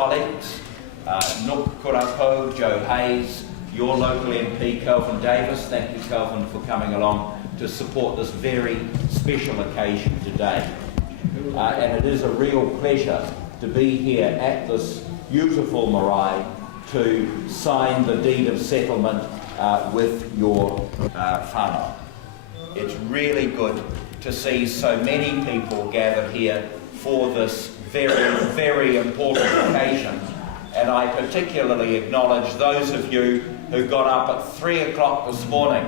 colleagues, Nook Kurapo, Joe Hayes, your local MP, Kelvin Davis. Thank you, Kelvin, for coming along to support this very special occasion today. And it is a real pleasure to be here at this beautiful marae to sign the deed of settlement with your whānau. It's really good to see so many people gathered here for this very, very important occasion. And I particularly acknowledge those of you who got up at 3 o'clock this morning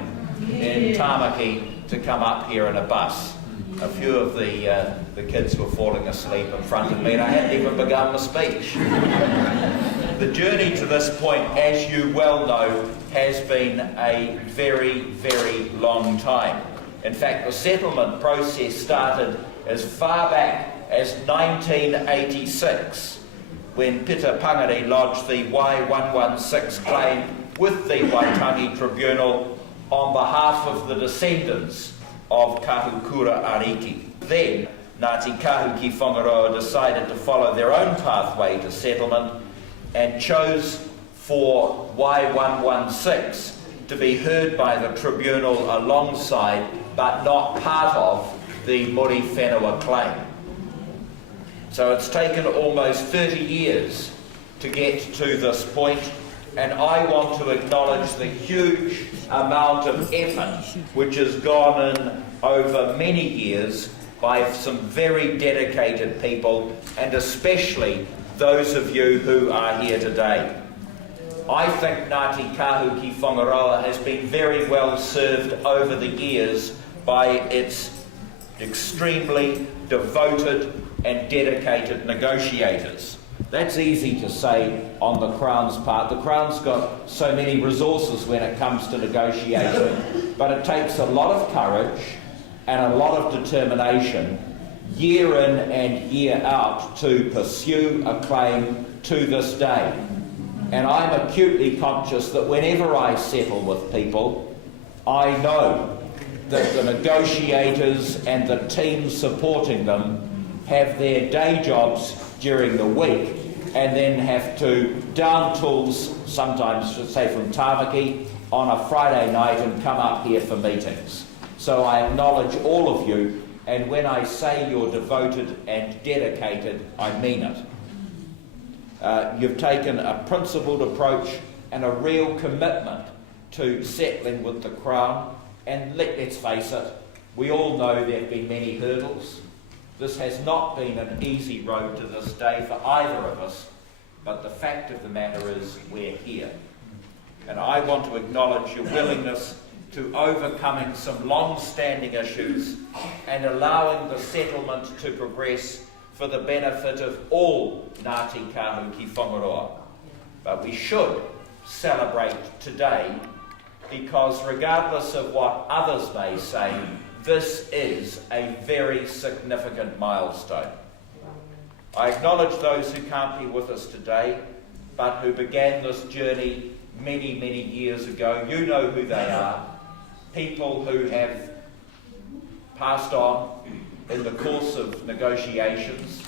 in Tāmaki to come up here in a bus. A few of the kids were falling asleep in front of me and I hadn't even begun the speech. The journey to this point, as you well know, has been a very, very long time. In fact, the settlement process started as far back as 1986, when Peter Pangari lodged the Y116 claim with the Waitangi Tribunal on behalf of the descendants of Kahukura Ariki. Then, Ngāti Kahuki Whangaroa decided to follow their own pathway to settlement and chose for Y116 to be heard by the tribunal alongside, but not part of, the Muri Whenua claim. So it's taken almost 30 years to get to this point, and I want to acknowledge the huge amount of effort which has gone in over many years by some very dedicated people, and especially those of you who are here today. I think Ngāti Kahuki Whangaroa has been very well served over the years by its extremely devoted and dedicated negotiators. That's easy to say on the Crown's part. The Crown's got so many resources when it comes to negotiation, but it takes a lot of courage and a lot of determination year in and year out to pursue a claim to this day. And I'm acutely conscious that whenever I settle with people, I know that the negotiators and the team supporting them have their day jobs during the week and then have to down tools, sometimes say from Tāmaki, on a Friday night and come up here for meetings. So I acknowledge all of you, and when I say you're devoted and dedicated, I mean it. You've taken a principled approach and a real commitment to settling with the Crown, and let's face it, we all know there have been many hurdles. This has not been an easy road to this day for either of us, but the fact of the matter is we're here. And I want to acknowledge your willingness to overcoming some long-standing issues and allowing the settlement to progress for the benefit of all Ngāti Kahuki Whangaroa. But we should celebrate today because regardless of what others may say, this is a very significant milestone. I acknowledge those who can't be with us today, but who began this journey many, many years ago. You know who they are. People who have passed on in the course of negotiations.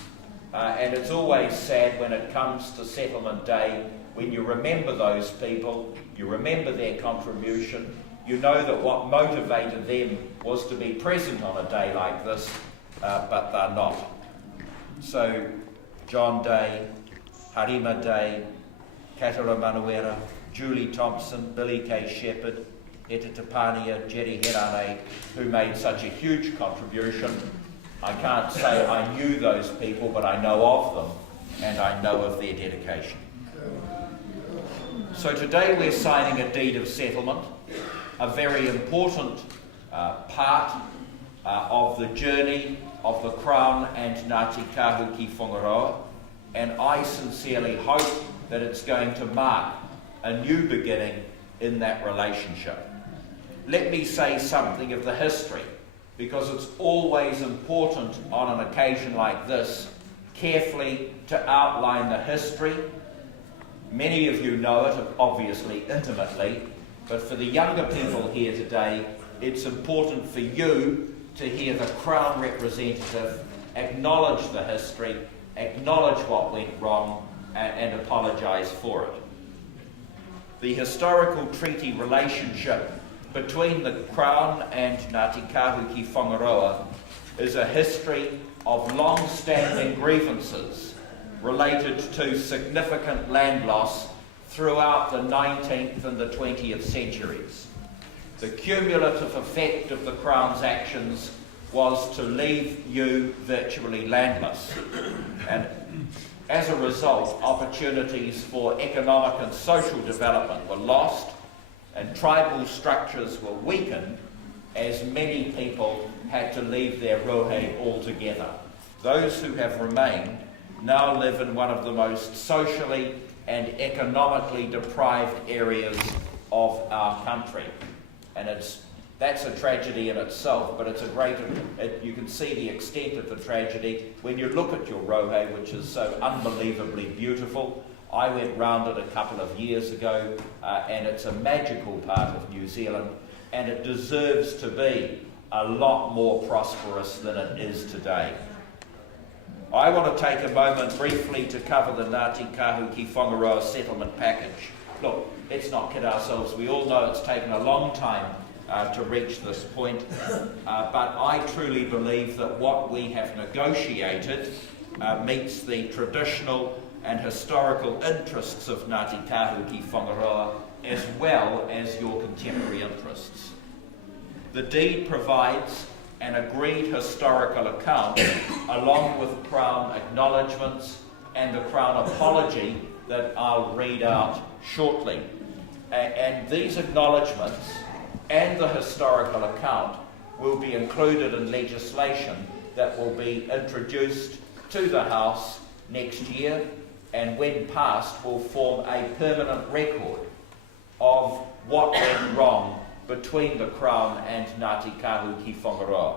And it's always sad when it comes to settlement day, when you remember those people, you remember their contribution, you know that what motivated them was to be present on a day like this, but they're not. So, John Day, Harima Day, Katara Manuera, Julie Thompson, Billy K. Shepherd, Etta Tapania, Jerry Herane, who made such a huge contribution. I can't say I knew those people, but I know of them, and I know of their dedication. So today we're signing a deed of settlement, a very important part of the journey of the Crown and Ngāti Kahuki Whangaroa, and I sincerely hope that it's going to mark a new beginning in that relationship. Let me say something of the history, because it's always important on an occasion like this carefully to outline the history. Many of you know it, obviously, intimately, but for the younger people here today, it's important for you to hear the Crown representative acknowledge the history, acknowledge what went wrong, and apologise for it. The historical treaty relationship between the Crown and Ngāti Kahuki Whangaroa is a history of long-standing grievances related to significant land loss throughout the 19th and the 20th centuries. The cumulative effect of the Crown's actions was to leave you virtually landless. And as a result, opportunities for economic and social development were lost, and tribal structures were weakened as many people had to leave their rohe altogether. Those who have remained now live in one of the most socially and economically deprived areas of our country. And that's a tragedy in itself, but it's a great, you can see the extent of the tragedy when you look at your rohe, which is so unbelievably beautiful. I went round it a couple of years ago, and it's a magical part of New Zealand, and it deserves to be a lot more prosperous than it is today. I want to take a moment briefly to cover the Ngāti Kahuki Whangaroa settlement package. Look, let's not kid ourselves. We all know it's taken a long time to reach this point, but I truly believe that what we have negotiated meets the traditional and historical interests of Ngāti Kahuki Whangaroa as well as your contemporary interests. The deed provides an agreed historical account along with Crown acknowledgements and the Crown apology that I'll read out shortly. And these acknowledgements and the historical account will be included in legislation that will be introduced to the House next year, and when passed will form a permanent record of what went wrong between the Crown and Ngāti Kahuki Whangaroa.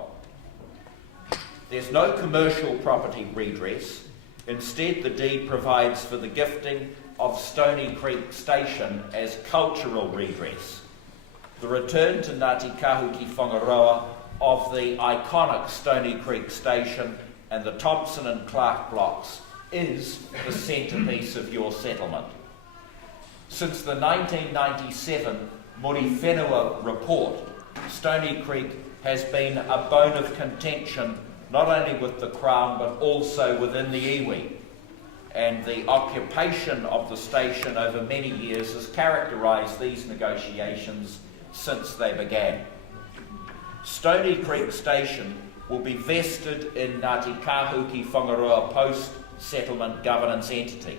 There's no commercial property redress. Instead, the deed provides for the gifting of Stony Creek Station as cultural redress. The return to Ngāti Kahuki Whangaroa of the iconic Stony Creek Station and the Thompson and Clark blocks is the centrepiece of your settlement. Since the 1997 Muri Whenua report, Stony Creek has been a bone of contention not only with the Crown but also within the iwi. And the occupation of the station over many years has characterised these negotiations since they began. Stony Creek Station will be vested in Ngāti Kahuki Whangaroa post-settlement governance entity.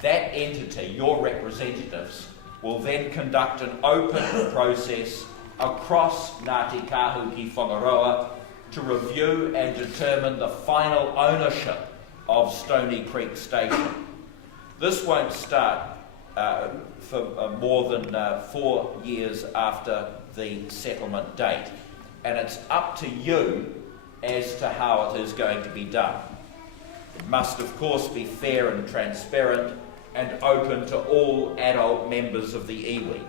That entity, your representatives, will then conduct an open process across Ngāti Kahuki Whangaroa to review and determine the final ownership of Stony Creek Station. This won't start for more than 4 years after the settlement date, and it's up to you as to how it is going to be done. It must of course be fair and transparent and open to all adult members of the iwi.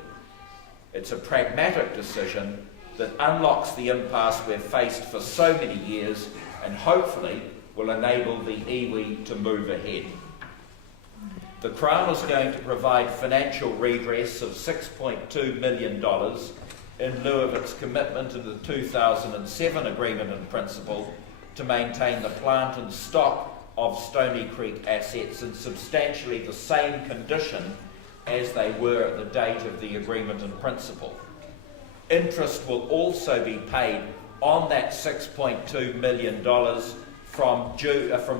It's a pragmatic decision that unlocks the impasse we've faced for so many years and hopefully will enable the iwi to move ahead. The Crown is going to provide financial redress of $6.2 million in lieu of its commitment to the 2007 Agreement in Principle to maintain the plant and stock of Stony Creek assets in substantially the same condition as they were at the date of the Agreement in Principle. Interest will also be paid on that $6.2 million from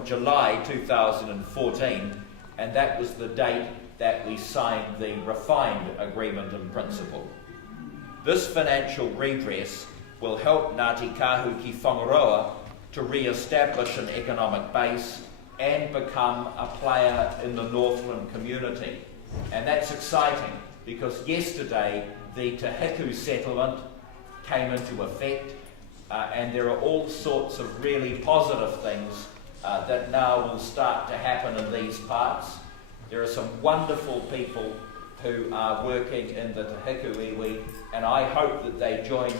July 2014, and that was the date that we signed the refined Agreement in Principle. This financial redress will help Ngāti Kahuki Whangaroa to re-establish an economic base and become a player in the Northland community. And that's exciting because yesterday the Te Hiku settlement came into effect, and there are all sorts of really positive things that now will start to happen in these parts. There are some wonderful people who are working in the Te Hiku iwi, and I hope that they join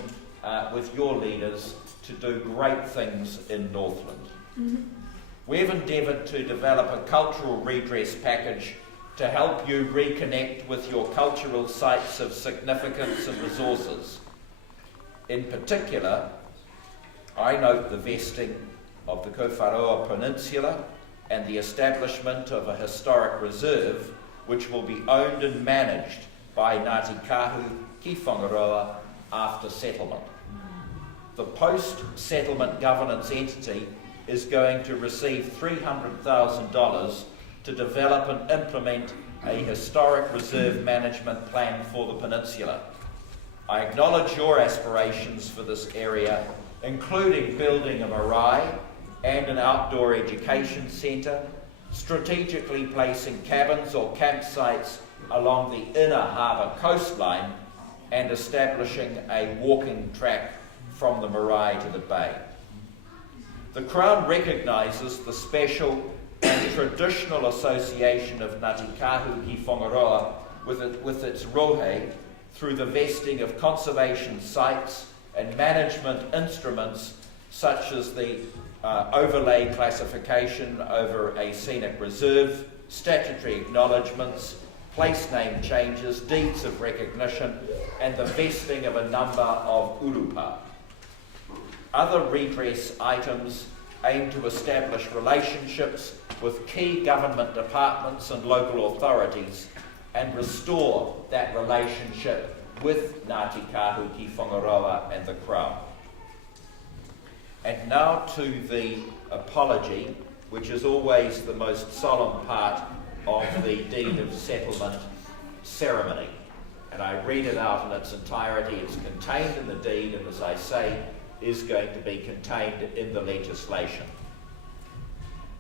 with your leaders to do great things in Northland. we've endeavoured to develop a cultural redress package to help you reconnect with your cultural sites of significance and resources. In particular, I note the vesting of the Kōwharoa Peninsula and the establishment of a historic reserve which will be owned and managed by Ngāti Kahu ki Whangaroa after settlement. The post-settlement governance entity is going to receive $300,000 to develop and implement a historic reserve management plan for the peninsula. I acknowledge your aspirations for this area, including building a marae and an outdoor education centre, strategically placing cabins or campsites along the inner harbour coastline and establishing a walking track from the marae to the bay. The Crown recognises the special and traditional association of Ngāti Kahu ki Whangaroa with its rohe through the vesting of conservation sites and management instruments such as the overlay classification over a scenic reserve, statutory acknowledgements, place name changes, deeds of recognition, and the vesting of a number of urupa. Other redress items aim to establish relationships with key government departments and local authorities and restore that relationship with Ngāti Kahu ki Whangaroa and the Crown. And now to the apology, which is always the most solemn part of the deed of settlement ceremony. And I read it out in its entirety. It's contained in the deed, and as I say, is going to be contained in the legislation.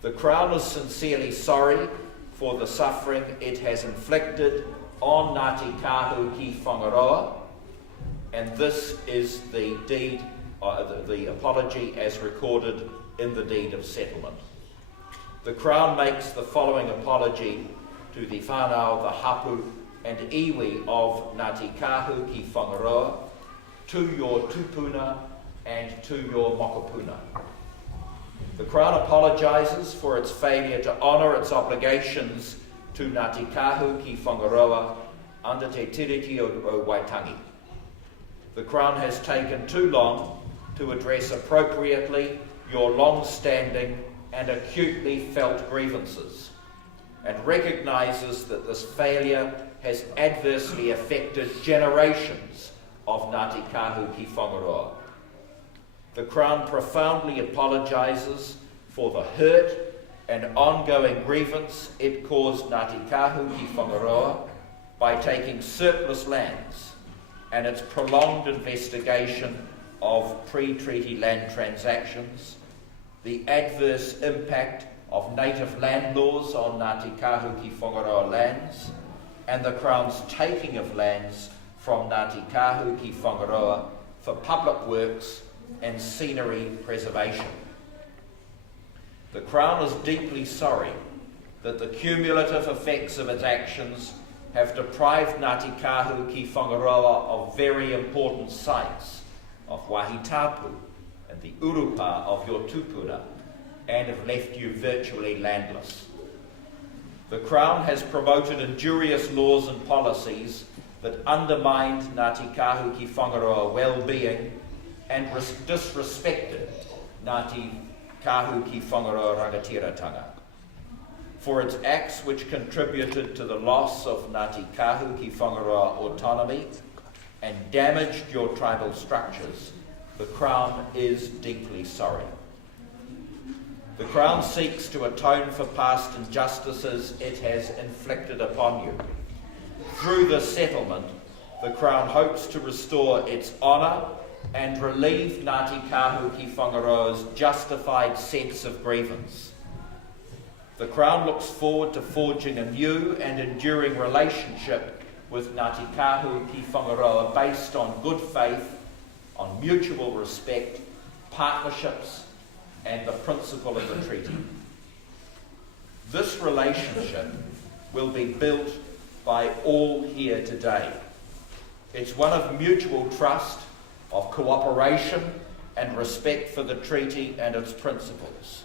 The Crown is sincerely sorry for the suffering it has inflicted on Ngāti Kahu ki Whangaroa, and this is the deed, the apology as recorded in the deed of settlement. The Crown makes the following apology to the whānau, the hapu and iwi of Ngāti Kahu ki Whangaroa, to your tupuna and to your mokopuna. The Crown apologises for its failure to honour its obligations to Ngāti Kahu ki Whangaroa under Te Tiriti o Waitangi. The Crown has taken too long to address appropriately your long-standing and acutely felt grievances, and recognises that this failure has adversely affected generations of Ngāti Kahu ki Whangaroa. The Crown profoundly apologises for the hurt and ongoing grievance it caused Ngāti Kahu ki Whangaroa by taking surplus lands and its prolonged investigation of pre-treaty land transactions, the adverse impact of native land laws on Ngāti Kahu ki Whangaroa lands, and the Crown's taking of lands from Ngāti Kahu ki Whangaroa for public works and scenery preservation. The Crown is deeply sorry that the cumulative effects of its actions have deprived Ngāti Kahu ki Whangaroa of very important sites of Wahitapu and the urupa of your tupuna, and have left you virtually landless. The Crown has promoted injurious laws and policies that undermined Ngāti Kahu ki Whangaroa well-being and disrespected Ngāti Kahu ki Whangaroa rangatiratanga. For its acts which contributed to the loss of Ngāti Kahu ki Whangaroa autonomy and damaged your tribal structures, the Crown is deeply sorry. The Crown seeks to atone for past injustices it has inflicted upon you. Through this settlement, the Crown hopes to restore its honour and relieve Ngāti Kahu ki Whangaroa's justified sense of grievance. The Crown looks forward to forging a new and enduring relationship with Ngāti Kahu ki Whangaroa based on good faith, on mutual respect, partnerships, and the principle of the treaty. This relationship will be built by all here today. It's one of mutual trust, of cooperation and respect for the treaty and its principles.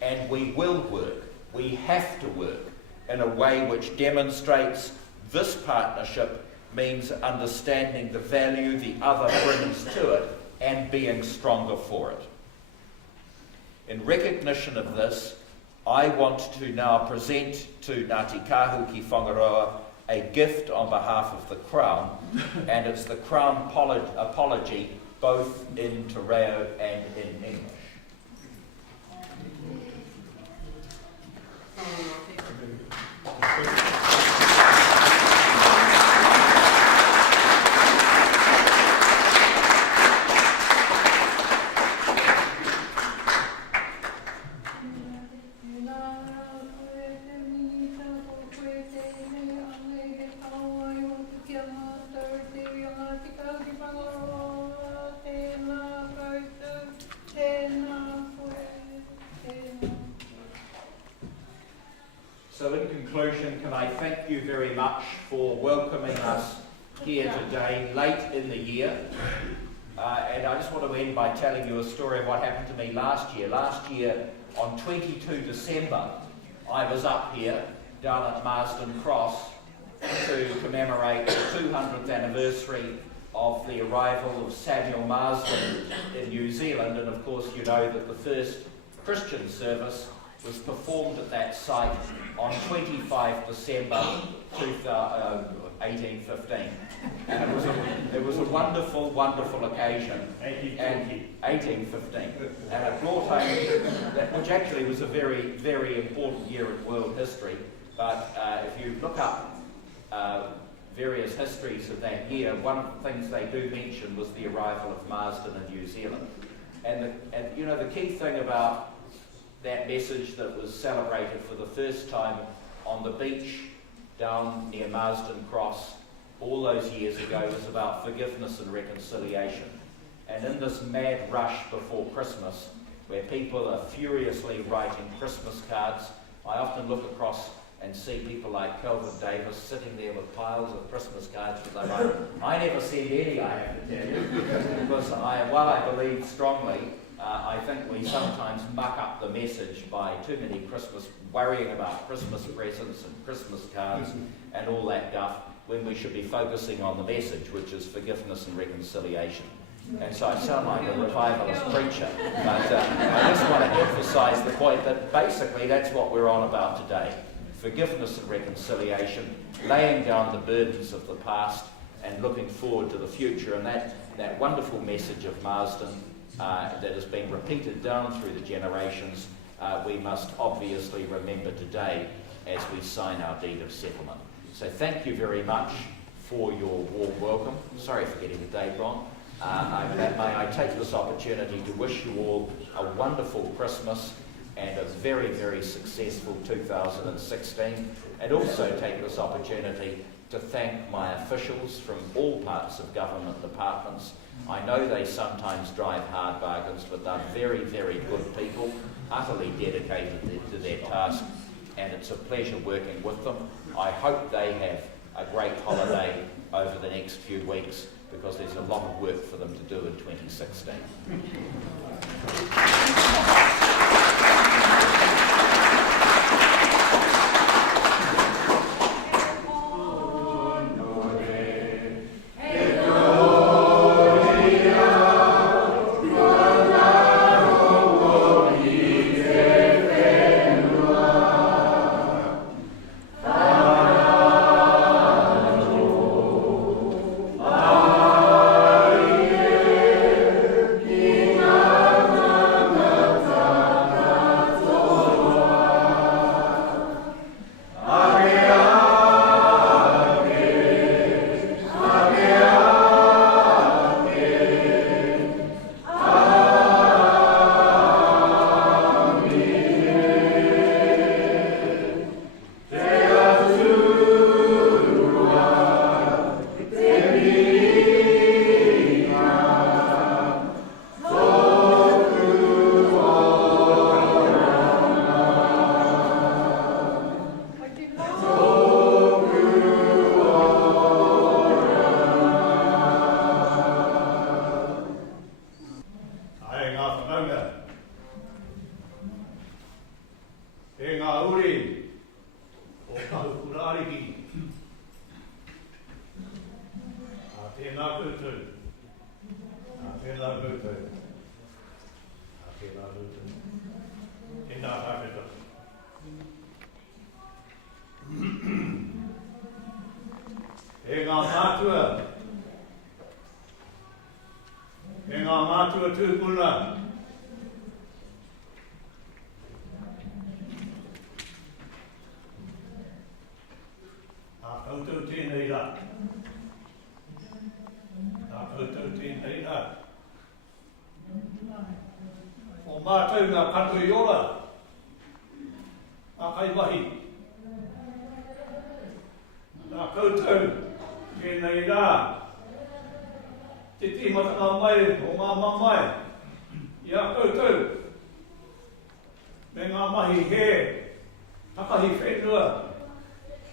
and we will work, we have to work in a way which demonstrates this partnership means understanding the value the other brings to it and being stronger for it. In recognition of this, I want to now present to Ngāti Kahu ki Whangaroa a gift on behalf of the Crown, and it's the Crown apology both in Te Reo and in English. So in conclusion, can I thank you very much for welcoming us here today, late in the year. And I just want to end by telling you a story of what happened to me last year. Last year, on 22 December, I was up here, down at Marsden Cross, to commemorate the 200th anniversary of the arrival of Samuel Marsden in New Zealand. And of course, you know that the first Christian service was performed at that site on 25 December 1815. And it was a wonderful, wonderful occasion. 1815. And it brought home, which actually was a very, very important year in world history. But if you look up various histories of that year, one of the things they do mention was the arrival of Marsden in New Zealand. And you know, the key thing about that message that was celebrated for the first time on the beach down near Marsden Cross all those years ago was about forgiveness and reconciliation. And in this mad rush before Christmas, where people are furiously writing Christmas cards, I often look across and see people like Kelvin Davis sitting there with piles of Christmas cards with their own. I never send any, I have to tell you, because while I believe strongly, I think we sometimes muck up the message by too many worrying about Christmas presents and Christmas cards and all that guff, when we should be focusing on the message, which is forgiveness and reconciliation. And so I sound like a revivalist preacher, but I just want to emphasise the point that basically that's what we're on about today. Forgiveness and reconciliation, laying down the burdens of the past and looking forward to the future. And that wonderful message of Marsden that has been repeated down through the generations, we must obviously remember today as we sign our deed of settlement. So thank you very much for your warm welcome. Sorry for getting the date wrong. May I take this opportunity to wish you all a wonderful Christmas and a very, very successful 2016, and also take this opportunity to thank my officials from all parts of government departments. I know they sometimes drive hard bargains, but they're very, very good people, utterly dedicated to their task, and it's a pleasure working with them. I hope they have a great holiday over the next few weeks, because there's a lot of work for them to do in 2016. ariki. Tēnā koutou. Tēnā koutou. Tēnā koutou. Tēnā tāwheta. E ngā mātua. E ngā mātua tūpuna. Koutou tēnei rā. Koutou tēnei rā. O mātou ngā katoa i ora. Kai wahi. Nā koutou tēnei rā. Te tīmatanga mai o ngā mamai. Ia koutou. Me ngā mahi he. Takahi whenua.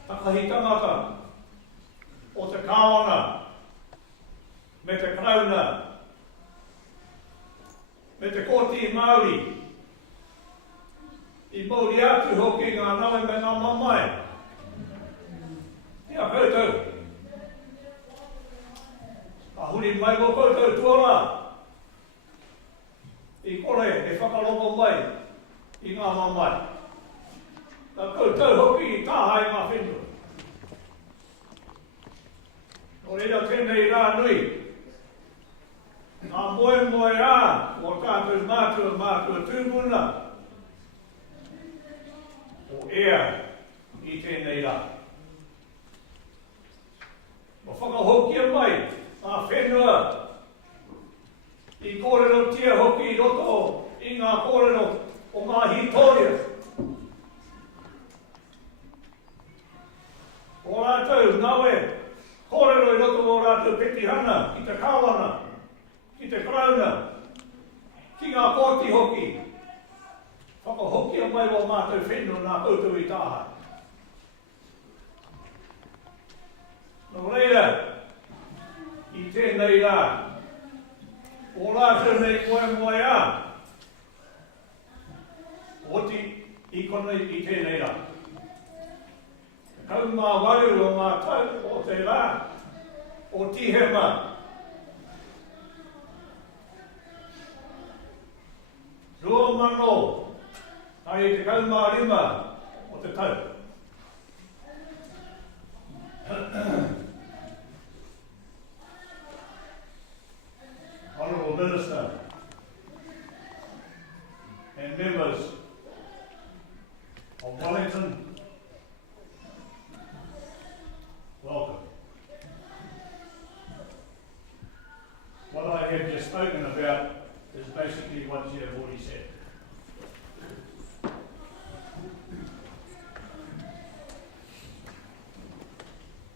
Takahi tangata, o te kāwana, me te krauna, me te kōti Māori, i Māori atu hoki ngā nawe me ngā mamai. Ia koutou. A huri mai mo koutou tuara. I kore e whakaloko mai i ngā mamai. Nā koutou hoki i tāhai ngā whenua. Nō reira tēnei rā nui. Nā moe moe rā, o tātou mātua tūmuna. O ea i tēnei rā. Mo whakahokia mai, ngā whenua. I kōrero tia hoki i roto i ngā kōrero o ngā hitoria. O rātou nawe, kōrero i roto o rātou petihana, ki te kāwana, ki te krauna, ki ngā kōti hoki. Whakahokia mai o mātou whenua nā koutou i tāha. Nō reira, i tēnei rā, o rātou nei moe moe ā, oti i konei i tēnei rā. Kau mā waru o ngā tau o te rā, o tihema. Rua mano, ai te kau mā rima o te tau. Honourable Minister and members of Wellington, welcome. What I have just spoken about is basically what you have already said.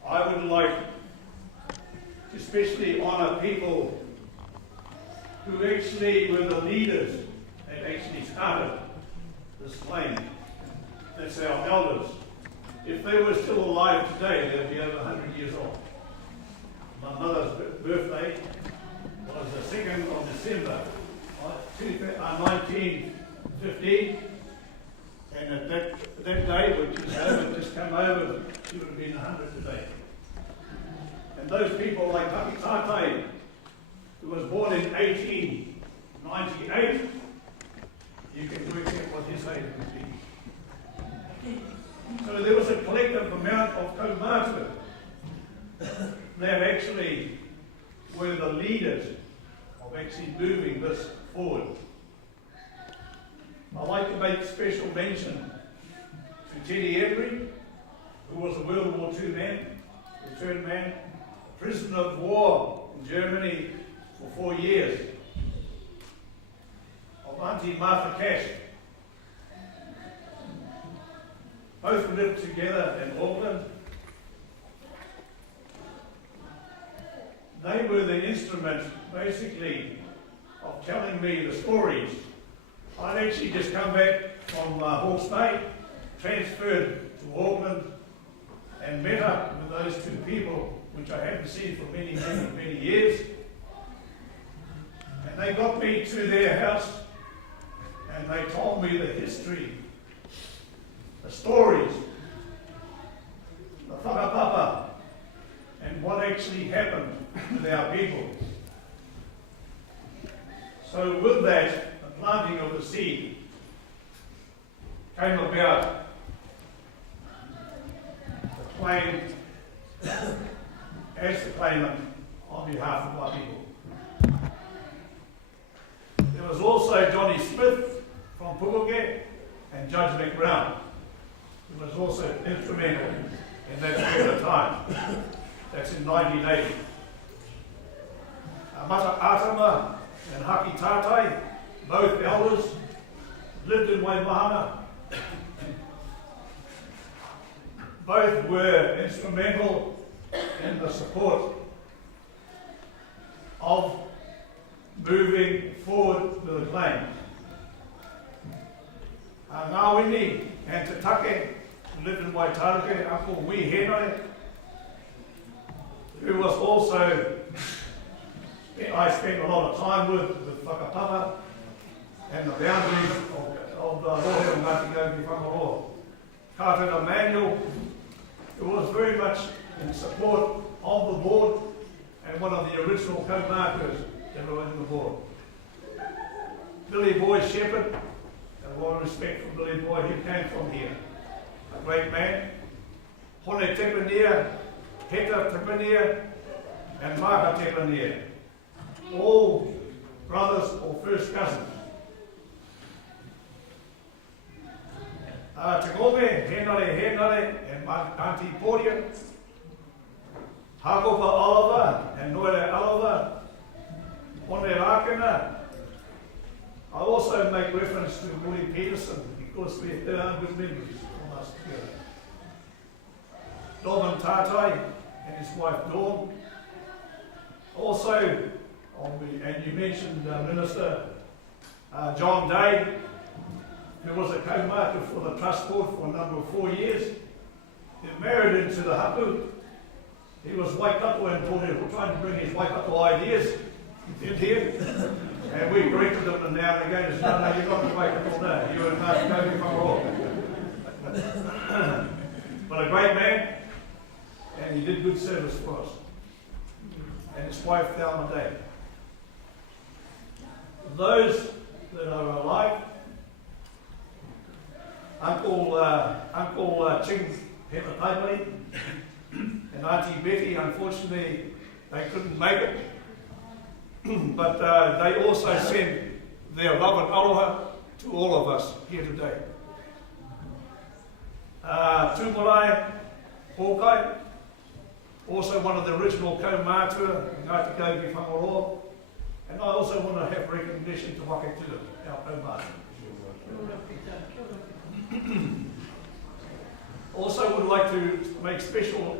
I would like to especially honour people who actually were the leaders that actually started this claim. That's our elders. If they were still alive today, they'd be over 100 years old. My mother's birthday was the 2nd of December, 1915, and at that day, which was just come over, she would have been 100 today. And those people like Taki Tātai, who was born in 1898, you can work out what his age would be. So there was a collective amount of kaumātua that actually were the leaders of actually moving this forward. I'd like to make special mention to Teddy Every, who was a World War II man, returned man, a prisoner of war in Germany for 4 years, of Auntie Martha Cash. Both lived together in Auckland. They were the instrument, basically, of telling me the stories. I'd actually just come back from Hawke's Bay, transferred to Auckland, and met up with those two people, which I hadn't seen for many, many, many years. And they got me to their house, and they told me the history, the stories actually happened with our people. So with that, the planting of the seed came about the claim as the claimant on behalf of my people. There was also Johnny Smith from Pukuke and Judge McBrown, who was also instrumental in that period of time. That's in 1980. Mata Atama and Haki Tātai, both elders, lived in Waimahana. Both were instrumental in the support of moving forward with the claim. Ngāwini and Te Take, who lived in Waitareke, Uncle Wee Henai, who was also, I spent a lot of time with Whakapapa and the boundaries of the Rohe o Ngāti Gauki Whangaroa. Kātana Manuel, who was very much in support of the board and one of the original co-markers that were in the board. Billy Boy Shepherd, a lot of respect for Billy Boy, he came from here. A great man. Hone Tepania, Heta Tepania, and Maka Tepania. All brothers or first cousins. Te Gome, Henare, and Auntie Poria, Hakopa Oliver, and Noere Oliver, Hone Rakana. I also make reference to Willie Peterson because we have good memories from us together. Dovan Tātai and his wife Dawn. Also, and you mentioned Minister John Day, who was a co-marker for the Trust Board for a number of 4 years. He married into the Hapu. He was Waikato and trying to bring his Waikato ideas in here. And we corrected them and now and again. No, you're not in Waikato now. You're in Ngāti Whangaroa. But a great man, and he did good service for us. And his wife, Thelma Day. Those that are alive, Uncle Ching Hepataipari and Auntie Betty, unfortunately, they couldn't make it. But they also send their love and aloha to all of us here today. Tūmarae Hawkai, also one of the original co-martua, Ngāti Gauki Whangaroa. And I also want to have recognition to Whaketua, our co-martua. Also would like to make special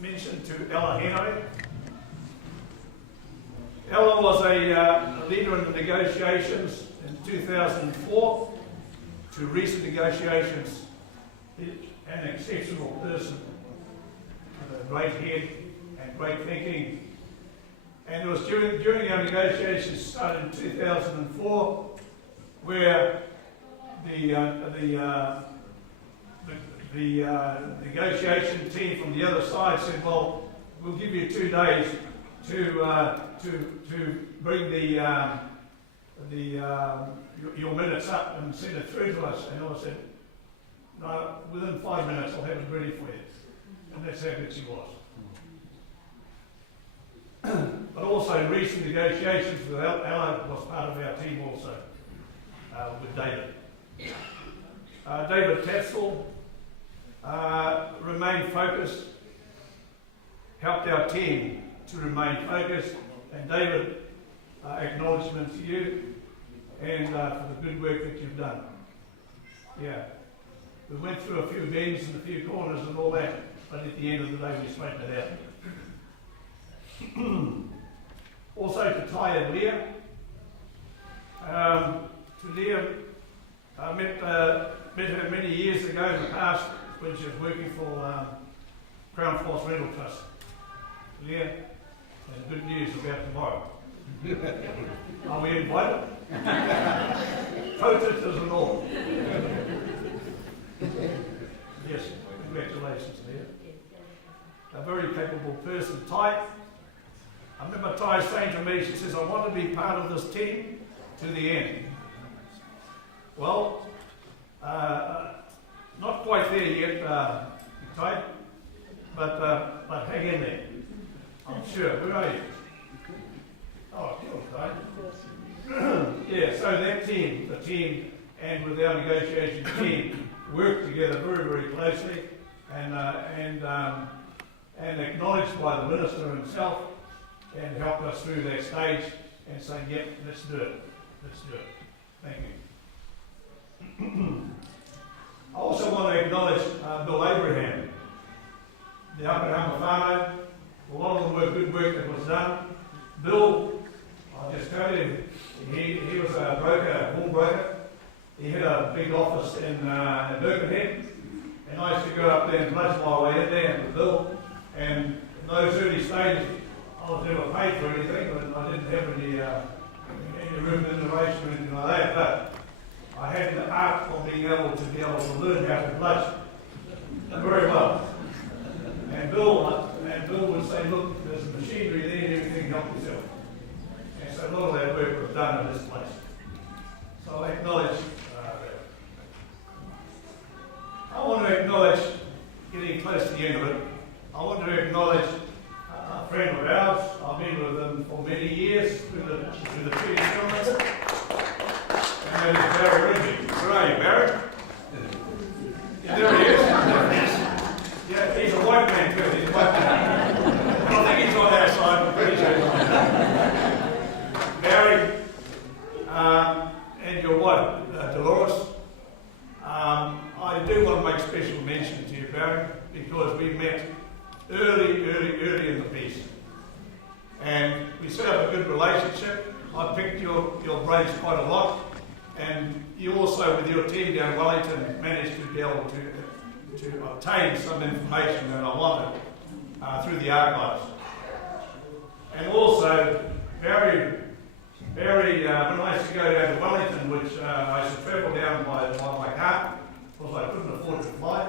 mention to Ella Henare. Ella was a leader in the negotiations in 2004 to recent negotiations. An exceptional person with a great head and great thinking. And it was during our negotiations started in 2004 where the negotiation team from the other side said, well, we'll give you 2 days to bring your minutes up and send it through to us. And I said, no, within 5 minutes I'll have it ready for you. And that's how good she was. But also recent negotiations with Ella was part of our team also, with David. David Tatzel remained focused, helped our team to remain focused, and David, acknowledgement to you and for the good work that you've done. Yeah, we went through a few bends and a few corners and all that, but at the end of the day we straightened it out. Also to Ty and Leah. To Leah, I met her many years ago in the past when she was working for Crown Force Rental Trust. Leah, there's good news about tomorrow. Are we invited? Protesters and all. Yes, congratulations, Leah. a very capable person, Ty. I remember Ty saying to me, she says, I want to be part of this team to the end. Well, not quite there yet, Ty, but hang in there. I'm sure. Where are you? Oh, cool, Ty. Yeah, so that team, the team, and with our negotiation team, worked together very, very closely, and acknowledged by the minister himself, and helped us through that stage, and saying, yep, let's do it. Let's do it. Thank you. I also want to acknowledge Bill Abraham, the Apahama whānau. A lot of the good work that was done. Bill, I'll just tell you, he was a broker, a bull broker. He had a big office in Birkenhead, and I used to go up there and bludge my way in there with Bill. And in those early stages, I was never paid for anything, but I didn't have any remuneration or anything like that. But I had the art of being able to learn how to bludge very well. And Bill would say, look, there's machinery there and everything, help yourself. And so a lot of that work was done in this place. So I acknowledge that. I want to acknowledge, getting close to the end of it, I want to acknowledge a friend of ours. I've been with him for many years through the treaty settlement. And that is Barry Ridgey. Where are you, Barry? Yeah, there he is. Yeah, he's a white man too. He's a white man. I think he's on our side. I'm pretty sure he's on our side. Barry, and your wife, Dolores. I do want to make special mention to you, Barry, because we met early in the piece. And we set up a good relationship. I picked your brains quite a lot. And you also, with your team down in Wellington, managed to be able to obtain some information that I wanted through the archives. And also, Barry, when I used to go down to Wellington, which I used to travel down by my car, because I couldn't afford to fly.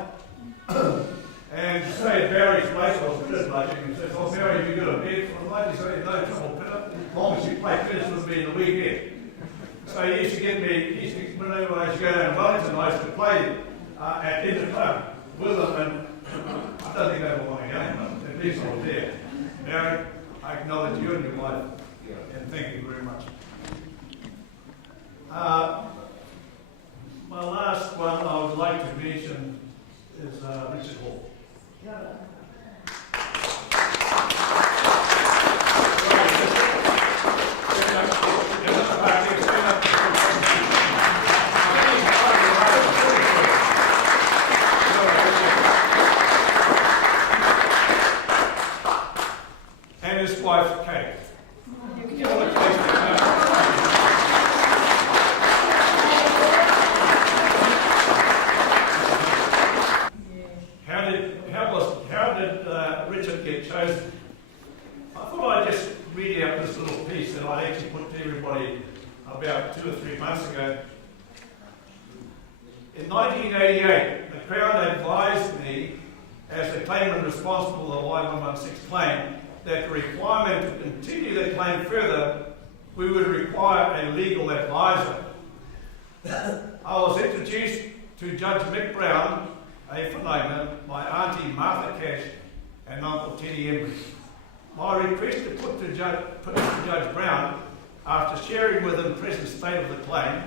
And to stay at Barry's place, I was good budgeting, and said, oh Barry, have you got a bed for the night? He said, no trouble, Peter, as long as you play tennis with me in the weekend. So he used to get me, whenever I used to go down to Wellington, I used to play in the club with them, and I don't think they were winning game, but at least I was there. Barry, I acknowledge you and your wife, and thank you very much. My last one I would like to mention is Richard Hall. And his wife, Kate. How did Richard get chosen? I thought I'd just read out this little piece that I actually put to everybody about 2 or 3 months ago. In 1988, the Crown advised me, as the claimant responsible for the Y116 claim, that the requirement to continue the claim further, we would require a legal advisor. I was introduced to Judge Mick Brown, a whanaunga, my auntie Martha Cash, and Uncle Teddy Embry. My request to put to Judge Brown, after sharing with him the present state of the claim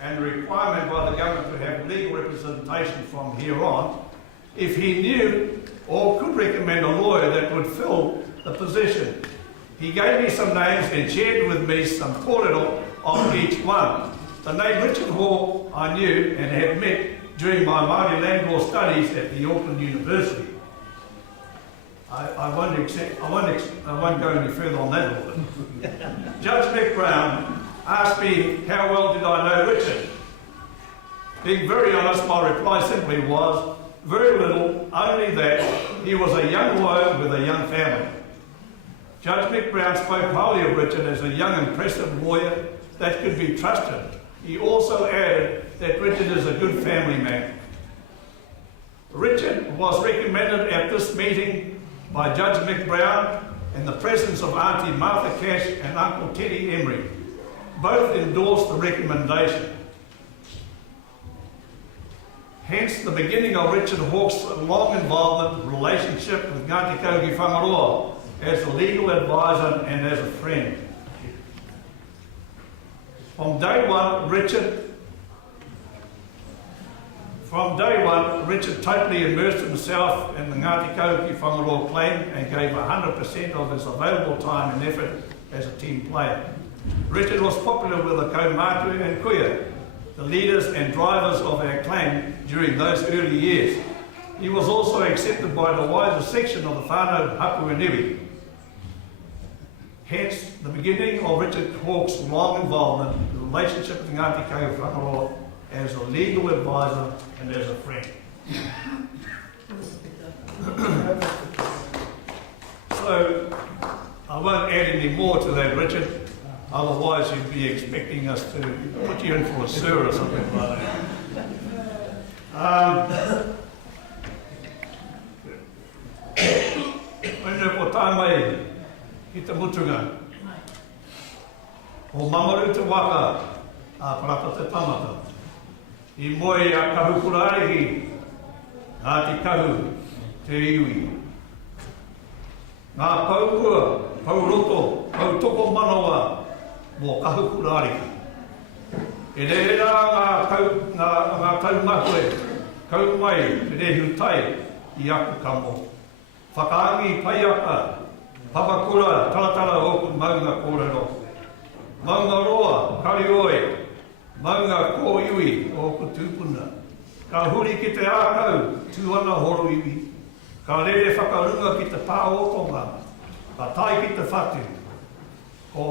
and the requirement by the government to have legal representation from here on, if he knew or could recommend a lawyer that would fill the position. He gave me some names and shared with me some portrait of each one. The name Richard Hall I knew and had met during my Māori land law studies at the Auckland University. I won't go any further on that order. Judge Mick Brown asked me how well did I know Richard. Being very honest, my reply simply was, very little, only that he was a young lawyer with a young family. Judge Mick Brown spoke highly of Richard as a young, impressive lawyer that could be trusted. He also added that Richard is a good family man. Richard was recommended at this meeting by Judge Mick Brown in the presence of Auntie Martha Cash and Uncle Teddy Emery. Both endorsed the recommendation. Hence the beginning of Richard Hawke's long involvement relationship with Ngāti Kauki Whangaroa as a legal advisor and as a friend. From day one, Richard totally immersed himself in the Ngāti Kauki Whangaroa claim and gave 100% of his available time and effort as a team player. Richard was popular with the kaumātua and kuia, the leaders and drivers of our claim during those early years. He was also accepted by the wider section of the whānau Hapuanewi. Hence, the beginning of Richard Hawke's long involvement in the relationship with Ngāti Kauki Whangaroa as a legal advisor and as a friend. So, I won't add any more to that, Richard. Otherwise, you'd be expecting us to put you in for a sir or something like that. Whēnau ko tā mai ki te mutunga. O mamaru te waka a parata te tamata. I moe a kahu kurareki, Ngāti Kahu te iwi. Ngā paukua, pauroto, pautoko manawa, mō kahu kurareki. E rehera ngā taumahue, kau mai, te rehu tai, I aku kamo. Whakaangi pai aka, papakura, talatala oku maunga kōrero. Maunga roa, kari oe, maunga kō iwi o ku tūpuna. Ka huri ki te ākau, tūana horo iwi. Ka rere whakarunga ki te pāokonga. Ka tai ki te whatu. Ko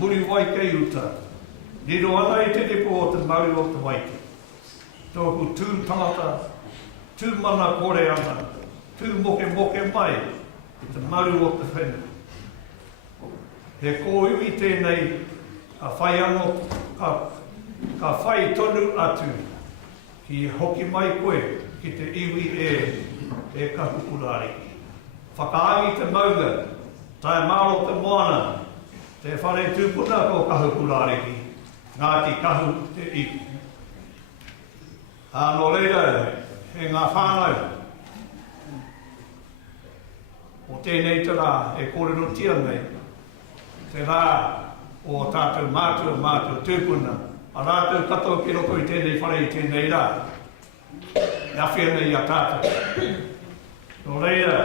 muri wai kei uta. Riro ana I te repo o te mauri o te waite. Tōku tū tangata, tū mana kore ana, tū moke moke mai, I te mauri o te whenua. He kō iwi tēnei, ka whai anō, ka whai tonu atu, ki hoki mai koe, ki te iwi e kahu kurareki. Whakaangi te maunga, tae maro te moana, te whare tūpuna ko kahu kurareki, Ngāti Kahu te iwi. Anō reira, he ngā whānau, o tēnei te rā, e kōrero tia nei, te rā o tātou mātua tūpuna, a rātou katoa ki roko I tēnei whare I tēnei rā, e awhia nei a tātou. Nō reira,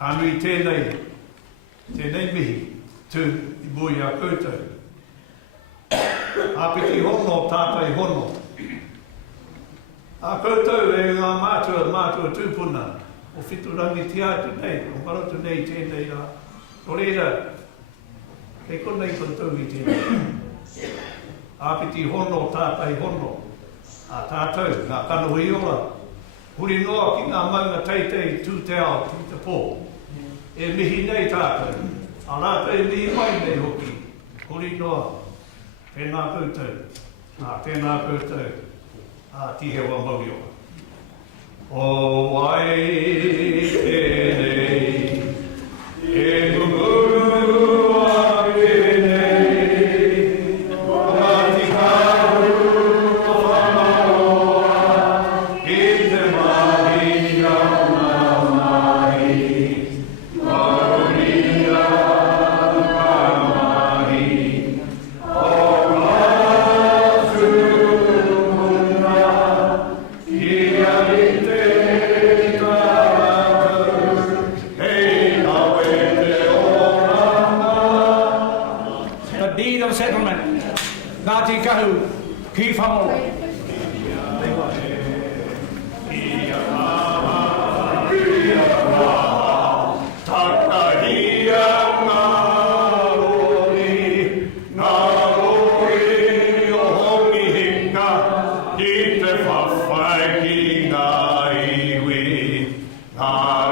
anui tēnei mihi, tū I bui a koutou. Apiti hono, tātai hono. A koutou e ngā mātua tūpuna, o whiturangi te atu nei, o marotu nei tēnei rā. Nō reira, kei konei koutou I tēnei. Apiti hono, tātai hono. A tātou, ngā kanohi ora. Huri noa ki ngā maunga teitei tūteo ki te pō. E mihi nei tātou. A rātou e mihi mai nei hoki. Huri noa. Tēnā koutou. Tēnā koutou. Tihe wa mauri oa. O wai tēnei, e guguru a tēnei, Ngāti Kahu Whangaroa, I te mahi ngā mahi, maurina ka mahi, o ngā tūpuna, I a Settlement, Ngāti Kahu ki Whangaroa. I